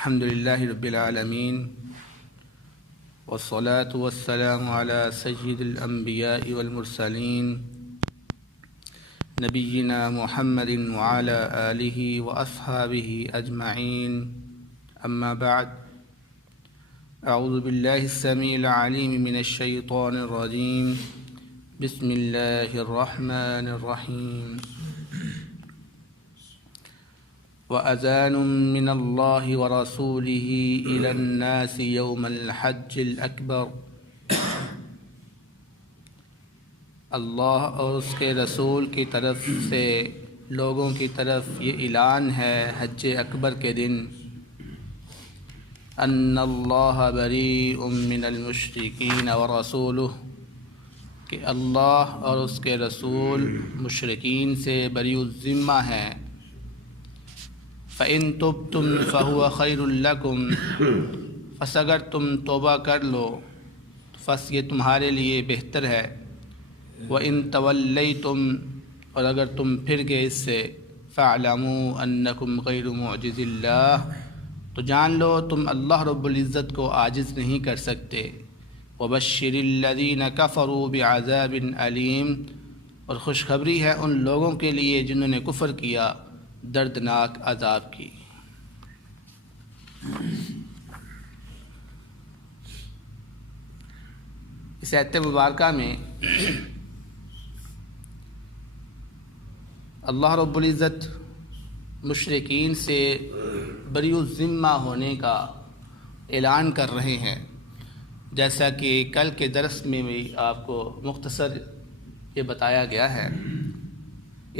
الحمد لله رب العالمين والصلاة والسلام على سيد الأنبياء والمرسلين نبينا محمد وعلى آله وأصحابه أجمعين. أما بعد، أعوذ بالله السميع العليم من الشيطان الرجيم. بسم الله الرحمن الرحيم. وأذان من الله ورسوله إلى الناس يوم الحج الأكبر. اللہ اور اس کے رسول کی طرف سے لوگوں کی طرف یہ اعلان ہے حج اکبر کے دن، ان اللہ بریء من المشرکین ورسولہ، کہ اللہ اور اس کے رسول مشرکین سے بریء الذمہ ہیں. فَإِن تُبْتُمْ فَهُوَ خَيْرٌ لَكُمْ، پس اگر تم توبہ کر لو پس یہ تمہارے لیے بہتر ہے. وَإِن تَوَلَّيْتُمْ، اور اگر تم پھر گئے اس سے، فَاعْلَمُوا أَنَّكُمْ غَيْرُ مُعْجِزِ اللَّهِ، تو جان لو تم اللہ رب العزت کو عاجز نہیں کر سکتے. وَبَشِّرِ الَّذِينَ كَفَرُوا بِعَذَابٍ أَلِيمٍ، اور خوشخبری ہے ان لوگوں کے لیے جنہوں نے کفر کیا دردناک عذاب کی. اس آیت مبارکہ میں اللہ رب العزت مشرکین سے بریء الذمہ ہونے کا اعلان کر رہے ہیں. جیسا کہ کل کے درس میں بھی آپ کو مختصر یہ بتایا گیا ہے،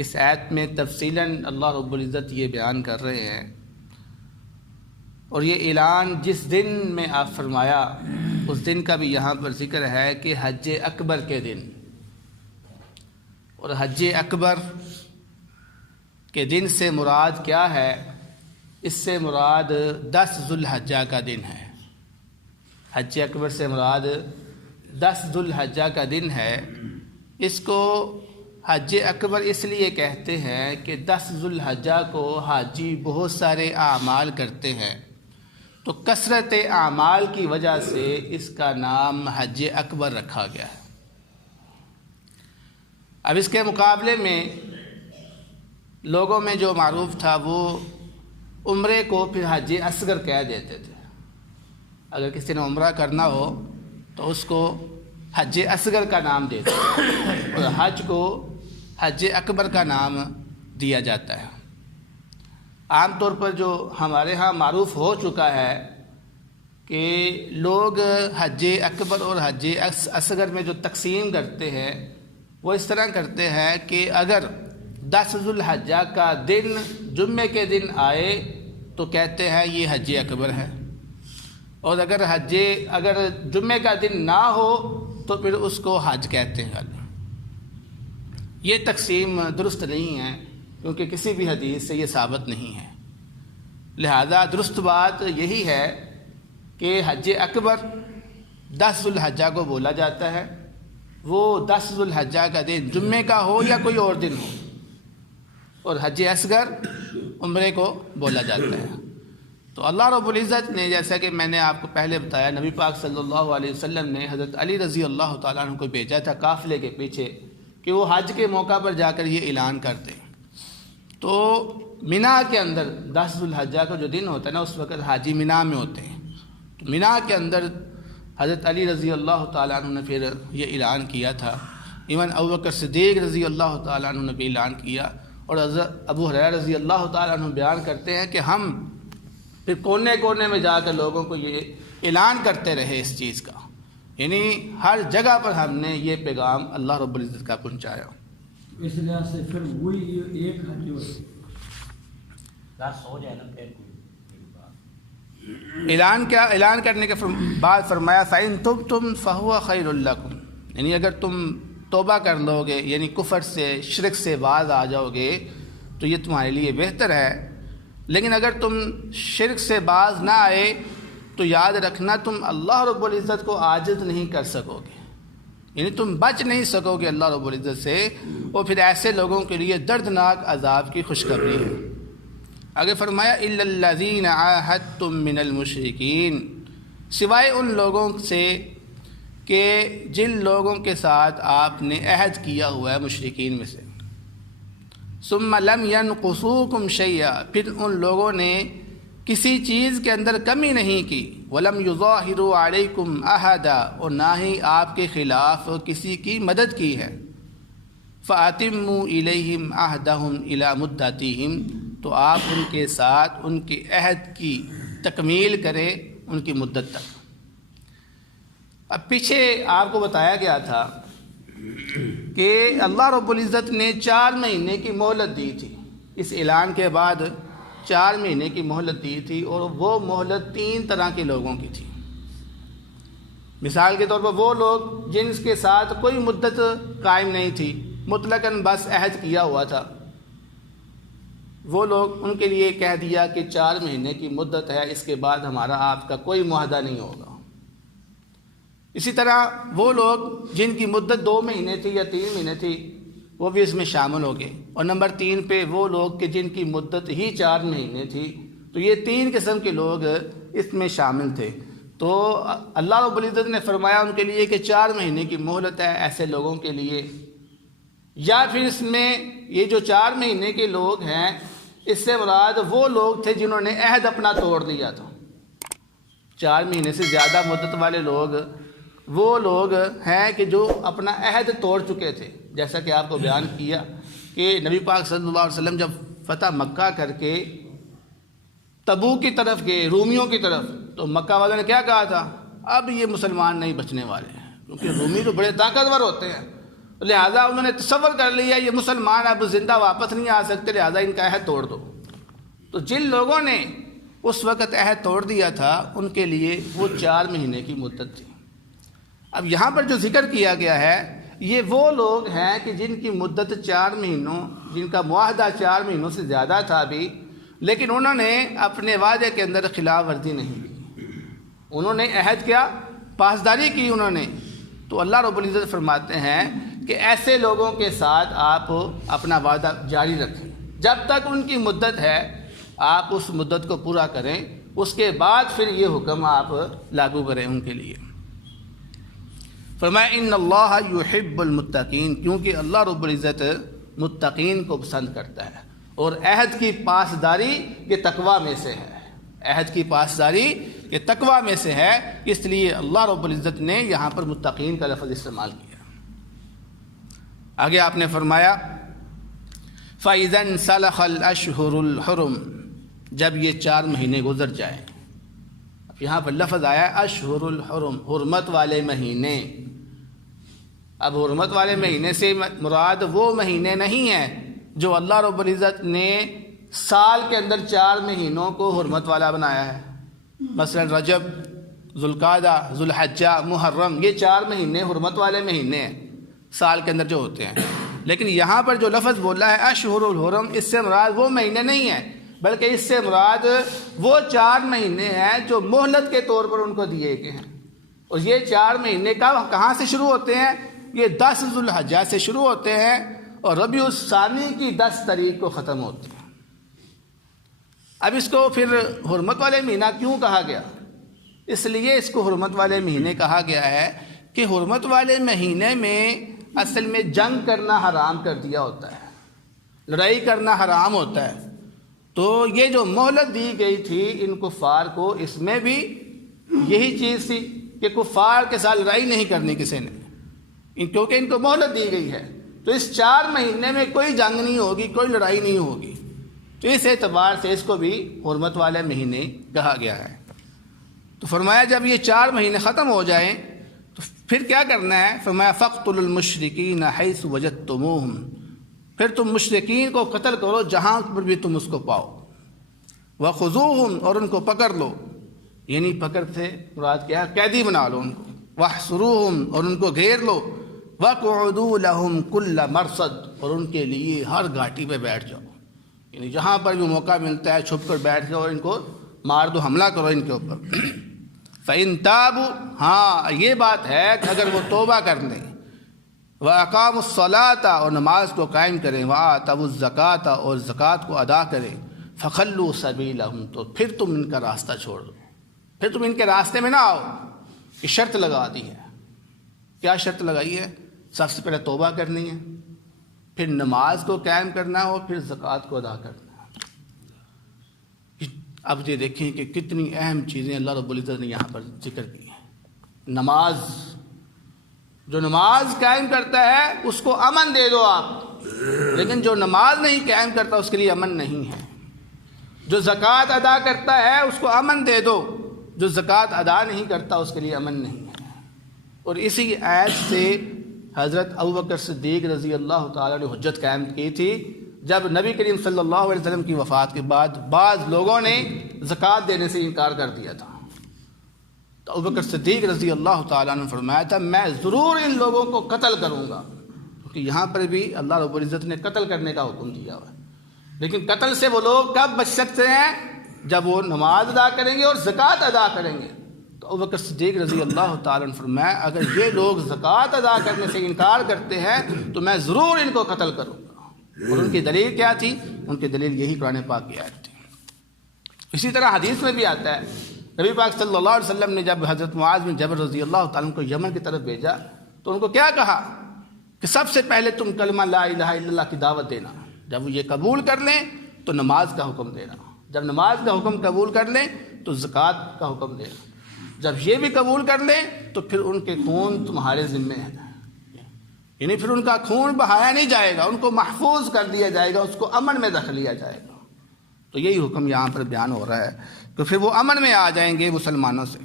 اس آیت میں تفصیلاً اللہ رب العزت یہ بیان کر رہے ہیں. اور یہ اعلان جس دن میں آپ فرمایا اس دن کا بھی یہاں پر ذکر ہے کہ حج اکبر کے دن. اور حج اکبر کے دن سے مراد کیا ہے؟ اس سے مراد 10 ذو الحجہ کا دن ہے. حج اکبر سے مراد 10 ذو الحجہ کا دن ہے. اس کو حج اکبر اس لیے کہتے ہیں کہ 10 ذو الحجہ کو حاجی بہت سارے اعمال کرتے ہیں، تو کثرت اعمال کی وجہ سے اس کا نام حج اکبر رکھا گیا ہے. اب اس کے مقابلے میں لوگوں میں جو معروف تھا وہ عمرے کو پھر حج اصغر کہہ دیتے تھے. اگر کسی نے عمرہ کرنا ہو تو اس کو حج اصغر کا نام دیتے ہیں اور حج کو حج اکبر کا نام دیا جاتا ہے. عام طور پر جو ہمارے ہاں معروف ہو چکا ہے کہ لوگ حج اکبر اور حج اصغر میں جو تقسیم کرتے ہیں وہ اس طرح کرتے ہیں کہ اگر 10 ذو الحجہ کا دن جمعے کے دن آئے تو کہتے ہیں یہ حج اکبر ہے، اور اگر جمعے کا دن نہ ہو تو پھر اس کو حج کہتے ہیں. یہ تقسیم درست نہیں ہے کیونکہ کسی بھی حدیث سے یہ ثابت نہیں ہے. لہذا درست بات یہی ہے کہ حج اکبر 10 ذو الحجہ کو بولا جاتا ہے. وہ 10 ذو الحجہ کا دن جمعے کا ہو یا کوئی اور دن ہو، اور حج اصغر عمرے کو بولا جاتا ہے. تو اللہ رب العزت نے، جیسا کہ میں نے آپ کو پہلے بتایا، نبی پاک صلی اللہ علیہ وسلم نے حضرت علی رضی اللہ تعالیٰ عنہ کو بھیجا تھا قافلے کے پیچھے کہ وہ حج کے موقع پر جا کر یہ اعلان کرتے. تو مینا کے اندر 10 ذو الحجہ کا جو دن ہوتا ہے نا، اس وقت حاجی مینا میں ہوتے ہیں. تو مینا کے اندر حضرت علی رضی اللہ تعالیٰ عنہ نے پھر یہ اعلان کیا تھا. ایون ابوبکر صدیق رضی اللہ تعالیٰ عنہ نے بھی اعلان کیا، اور حضرت ابو ہریرہ رضی اللہ تعالیٰ عنہ بیان کرتے ہیں کہ ہم پھر کونے کونے میں جا کر لوگوں کو یہ اعلان کرتے رہے اس چیز کا. یعنی ہر جگہ پر ہم نے یہ پیغام اللہ رب العزت کا پہنچایا. اس لحاظ سے پھر وہی ایک حج ہو جائے نا. اعلان کرنے کے بعد فرمایا فَإِن تُبْتُمْ فَهُوَ خَيْرٌ لَكُمْ، یعنی اگر تم توبہ کر لو گے، یعنی کفر سے شرک سے باز آ جاؤ گے تو یہ تمہارے لیے بہتر ہے. لیکن اگر تم شرک سے باز نہ آئے تو یاد رکھنا تم اللہ رب العزت کو عاجز نہیں کر سکو گے، یعنی تم بچ نہیں سکو گے اللہ رب العزت سے. اور پھر ایسے لوگوں کے لیے دردناک عذاب کی خوشخبری ہے. آگے فرمایا الا الذین عاہدتم من المشرکین، سوائے ان لوگوں سے کہ جن لوگوں کے ساتھ آپ نے عہد کیا ہوا ہے مشرکین میں سے، ثم لم ينقصوکم شیئا، پھر ان لوگوں نے کسی چیز کے اندر کمی نہیں کی، ولم یظاہروا علیکم احدا، اور نہ ہی آپ کے خلاف کسی کی مدد کی ہے، فَأَتِمُّوا إِلَيْهِمْ عَهْدَهُمْ إِلَى مُدَّتِهِمْ، تو آپ ان کے ساتھ ان کے عہد کی تکمیل کریں ان کی مدت تک۔ اب پیچھے آپ کو بتایا گیا تھا کہ اللہ رب العزت نے 4 مہینے کی مہلت دی تھی، اس اعلان کے بعد 4 مہینے کی مہلت دی تھی، اور وہ مہلت 3 طرح کے لوگوں کی تھی۔ مثال کے طور پر وہ لوگ جن کے ساتھ کوئی مدت قائم نہیں تھی، مطلقاً بس عہد کیا ہوا تھا، وہ لوگ ان کے لیے کہہ دیا کہ 4 مہینے کی مدت ہے، اس کے بعد ہمارا آپ کا کوئی معاہدہ نہیں ہوگا۔ اسی طرح وہ لوگ جن کی مدت 2 مہینے تھی یا 3 مہینے تھی، وہ بھی اس میں شامل ہو گئے۔ اور نمبر 3 پہ وہ لوگ کہ جن کی مدت ہی 4 مہینے تھی، تو یہ 3 قسم کے لوگ اس میں شامل تھے۔ تو اللہ رب العزت نے فرمایا ان کے لیے کہ 4 مہینے کی مہلت ہے ایسے لوگوں کے لیے، یا پھر اس میں یہ جو 4 مہینے کے لوگ ہیں، اس سے مراد وہ لوگ تھے جنہوں نے عہد اپنا توڑ دیا تھا۔ 4 مہینے سے زیادہ مدت والے لوگ وہ لوگ ہیں کہ جو اپنا عہد توڑ چکے تھے، جیسا کہ آپ کو بیان کیا کہ نبی پاک صلی اللہ علیہ وسلم جب فتح مکہ کر کے تبوک کی طرف گئے، رومیوں کی طرف، تو مکہ والوں نے کیا کہا تھا؟ اب یہ مسلمان نہیں بچنے والے ہیں، کیونکہ رومی تو بڑے طاقتور ہوتے ہیں، لہٰذا انہوں نے تصور کر لیا یہ مسلمان اب زندہ واپس نہیں آ سکتے، لہٰذا ان کا عہد توڑ دو۔ تو جن لوگوں نے اس وقت عہد توڑ دیا تھا ان کے لیے وہ 4 مہینے کی مدت تھی۔ اب یہاں پر جو ذکر کیا گیا ہے یہ وہ لوگ ہیں کہ جن کی مدت 4 مہینوں، جن کا معاہدہ 4 مہینوں سے زیادہ تھا ابھی، لیکن انہوں نے اپنے وعدے کے اندر خلاف ورزی نہیں کی، انہوں نے عہد کیا، پاسداری کی انہوں نے۔ تو اللہ رب العزت فرماتے ہیں کہ ایسے لوگوں کے ساتھ آپ اپنا وعدہ جاری رکھیں، جب تک ان کی مدت ہے آپ اس مدت کو پورا کریں، اس کے بعد پھر یہ حکم آپ لاگو کریں ان کے لیے۔ فرمایا ان اللہ یحب المتقین، کیونکہ اللہ رب العزت متقین کو پسند کرتا ہے، اور عہد کی پاسداری یہ تقویٰ میں سے ہے، عہد کی پاسداری یہ تقویٰ میں سے ہے، اس لیے اللہ رب العزت نے یہاں پر متقین کا لفظ استعمال کیا۔ آگے آپ نے فرمایا فَإِذَا انْسَلَخَ الْأَشْهُرُ الْحُرُمُ، جب یہ 4 مہینے گزر جائیں۔ اب یہاں پر لفظ آیا ہے اشہر الحرم، حرمت والے مہینے۔ اب حرمت والے مہینے سے مراد وہ مہینے نہیں ہیں جو اللہ رب العزت نے سال کے اندر 4 مہینوں کو حرمت والا بنایا ہے، مثلا رجب، ذوالقعدہ، ذوالحجہ، محرم، یہ 4 مہینے حرمت والے مہینے ہیں سال کے اندر جو ہوتے ہیں۔ لیکن یہاں پر جو لفظ بولا ہے اشہر الحرم، اس سے مراد وہ مہینے نہیں ہیں، بلکہ اس سے مراد وہ 4 مہینے ہیں جو مہلت کے طور پر ان کو دیے گئے ہیں۔ اور یہ 4 مہینے کہاں سے شروع ہوتے ہیں؟ یہ 10 ذوالحجہ سے شروع ہوتے ہیں اور ربیع الثانی کی 10 تاریخ کو ختم ہوتے ہیں۔ اب اس کو پھر حرمت والے مہینہ کیوں کہا گیا؟ اس لیے اس کو حرمت والے مہینے کہا گیا ہے کہ حرمت والے مہینے میں اصل میں جنگ کرنا حرام کر دیا ہوتا ہے، لڑائی کرنا حرام ہوتا ہے۔ تو یہ جو مہلت دی گئی تھی ان کفار کو، اس میں بھی یہی چیز تھی کہ کفار کے ساتھ لڑائی نہیں کرنی کسی نے، کیونکہ ان کو مہلت دی گئی ہے۔ تو اس 4 مہینے میں کوئی جنگ نہیں ہوگی، کوئی لڑائی نہیں ہوگی، تو اس اعتبار سے اس کو بھی حرمت والے مہینے کہا گیا ہے۔ تو فرمایا جب یہ 4 مہینے ختم ہو جائیں تو پھر کیا کرنا ہے؟ فرمایا فَاقْتُلُوا الْمُشْرِكِينَ حَيْثُ وَجَدتُّمُوهُمْ، پھر تم مشرکین کو قتل کرو جہاں پر بھی تم اس کو پاؤ، وَخُذُوهُمْ، اور ان کو پکڑ لو، یعنی پکڑ سے مراد کیا ہے؟ قیدی بنا لو ان کو، وَاحْصُرُوهُمْ، اور ان کو گھیر لو، وَاقْعُدُوا لَهُمْ كُلَّ مَرْصَدٍ، اور ان کے لیے ہر گھاٹی پہ بیٹھ جاؤ، یعنی جہاں پر بھی موقع ملتا ہے چھپ کر بیٹھ جاؤ، ان کو مار دو، حملہ کرو ان کے اوپر۔ فَإِن تَابُوا، ہاں یہ بات ہے کہ اگر وہ توبہ کر لیں، وَأَقَامُوا الصَّلَاةَ، اور نماز کو قائم کریں، وَآتَوُا الزَّكَاةَ، اور زکوٰۃ کو ادا کریں، فخلوا سبیلہم، تو پھر تم ان کا راستہ چھوڑ دو، پھر تم ان کے راستے میں نہ آؤ۔ یہ شرط لگا دی ہے۔ کیا شرط لگائی ہے؟ سب سے پہلے توبہ کرنی ہے، پھر نماز کو قائم کرنا ہو، پھر زکوٰۃ کو ادا کرنا ہے۔ اب یہ دیکھیں کہ کتنی اہم چیزیں اللہ رب العزت نے یہاں پر ذکر کی ہیں۔ نماز، جو نماز قائم کرتا ہے اس کو امن دے دو آپ، لیکن جو نماز نہیں قائم کرتا اس کے لیے امن نہیں ہے۔ جو زکوٰۃ ادا کرتا ہے اس کو امن دے دو، جو زکوٰۃ ادا نہیں کرتا اس کے لیے امن نہیں ہے۔ اور اسی آیت سے حضرت ابوبکر صدیق رضی اللہ تعالیٰ نے حجت قائم کی تھی جب نبی کریم صلی اللہ علیہ وسلم کی وفات کے بعد بعض لوگوں نے زکوٰۃ دینے سے انکار کر دیا تھا، تو ابوبکر صدیق رضی اللہ تعالیٰ نے فرمایا تھا میں ضرور ان لوگوں کو قتل کروں گا، کیونکہ یہاں پر بھی اللہ رب العزت نے قتل کرنے کا حکم دیا ہوا ہے۔ لیکن قتل سے وہ لوگ کب بچ سکتے ہیں؟ جب وہ نماز ادا کریں گے اور زکوٰۃ ادا کریں گے۔ تو ابوبکر صدیق رضی اللہ تعالیٰ نے فرمایا اگر یہ لوگ زکوٰۃ ادا کرنے سے انکار کرتے ہیں تو میں ضرور ان کو قتل کروں گا۔ اور ان کی دلیل کیا تھی؟ ان کی دلیل یہی قرآن پاک کی آیت تھی۔ اسی طرح حدیث میں بھی آتا ہے، نبی پاک صلی اللہ علیہ وسلم نے جب حضرت معاذ بن جبل رضی اللہ تعالیٰ عنہ کو یمن کی طرف بھیجا تو ان کو کیا کہا کہ سب سے پہلے تم کلمہ لا الہ الا اللہ کی دعوت دینا، جب وہ یہ قبول کر لیں تو نماز کا حکم دینا، جب نماز کا حکم قبول کر لیں تو زکوٰۃ کا حکم دینا، جب یہ بھی قبول کر لیں تو پھر ان کے خون تمہارے ذمے ہے، یعنی پھر ان کا خون بہایا نہیں جائے گا، ان کو محفوظ کر دیا جائے گا، اس کو امن میں رکھ لیا جائے گا۔ تو یہی حکم یہاں پر بیان ہو رہا ہے کہ پھر وہ امن میں آ جائیں گے مسلمانوں سے۔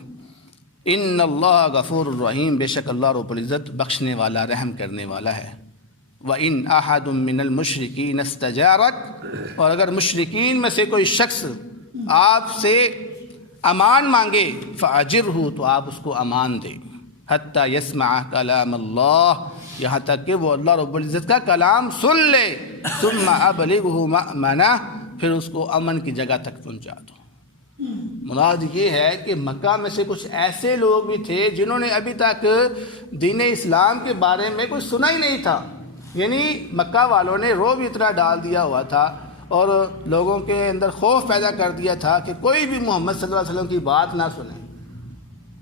ان اللہ غفور الرحیم، بے شک اللہ رب العزت بخشنے والا رحم کرنے والا ہے۔ وَإِنْ أَحَدٌ مِّنَ الْمُشْرِكِينَ اسْتَجَارَكَ، اور اگر مشرکین میں سے کوئی شخص آپ سے امان مانگے فَأَجِرْهُ، تو آپ اس کو امان دیں، حَتَّى يَسْمَعَ كَلَامَ اللَّهِ، یہاں تک کہ وہ اللہ رب العزت کا کلام سن لے، ثُمَّ أَبْلِغْهُ مَأْمَنَهُ، پھر اس کو امن کی جگہ تک پہنچا دو۔ مراد یہ ہے کہ مکہ میں سے کچھ ایسے لوگ بھی تھے جنہوں نے ابھی تک دین اسلام کے بارے میں کچھ سنا ہی نہیں تھا، یعنی مکہ والوں نے رعب اتنا ڈال دیا ہوا تھا اور لوگوں کے اندر خوف پیدا کر دیا تھا کہ کوئی بھی محمد صلی اللہ علیہ وسلم کی بات نہ سنے۔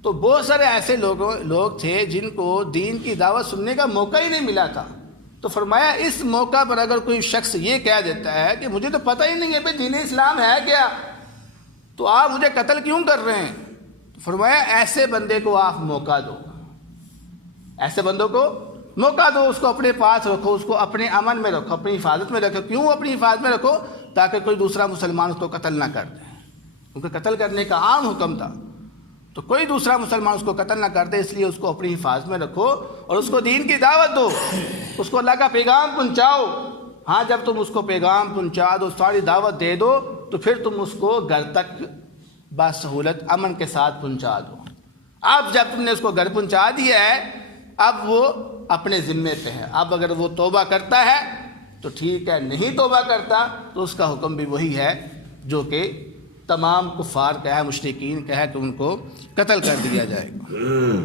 تو بہت سارے ایسے لوگ تھے جن کو دین کی دعوت سننے کا موقع ہی نہیں ملا تھا۔ تو فرمایا اس موقع پر اگر کوئی شخص یہ کہہ دیتا ہے کہ مجھے تو پتہ ہی نہیں ہے بھائی دین اسلام ہے کیا، تو آپ مجھے قتل کیوں کر رہے ہیں، تو فرمایا ایسے بندے کو آپ موقع دو، ایسے بندوں کو موقع دو، اس کو اپنے پاس رکھو، اس کو اپنے امن میں رکھو، اپنی حفاظت میں رکھو۔ کیوں اپنی حفاظت میں رکھو؟ تاکہ کوئی دوسرا مسلمان اس کو قتل نہ کر دے، کیونکہ قتل کرنے کا عام حکم تھا، تو کوئی دوسرا مسلمان اس کو قتل نہ کر دے، اس لیے اس کو اپنی حفاظت میں رکھو اور اس کو دین کی دعوت دو، اس کو اللہ کا پیغام پہنچاؤ۔ ہاں جب تم اس کو پیغام پہنچا دو، ساری دعوت دے دو، تو پھر تم اس کو گھر تک بسہولت امن کے ساتھ پہنچا دو۔ اب جب تم نے اس کو گھر پہنچا دیا ہے، اب وہ اپنے ذمے پہ ہے۔ اب اگر وہ توبہ کرتا ہے تو ٹھیک ہے، نہیں توبہ کرتا تو اس کا حکم بھی وہی ہے جو کہ تمام کفار کا ہے، مشرکین کا ہے، کہ ان کو قتل کر دیا جائے گا۔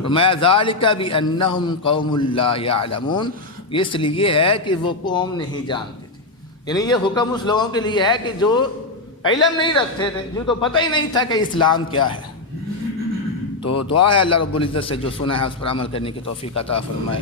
فرمایا ذالک بانہم قوم لا یعلمون، اس لیے ہے کہ وہ قوم نہیں جانتی تھی، یعنی یہ حکم اس لوگوں کے لیے ہے کہ جو علم نہیں رکھتے تھے، جن کو پتہ ہی نہیں تھا کہ اسلام کیا ہے۔ تو دعا ہے اللہ رب العزت سے جو سنا ہے اس پر عمل کرنے کی توفیق عطا فرمائے۔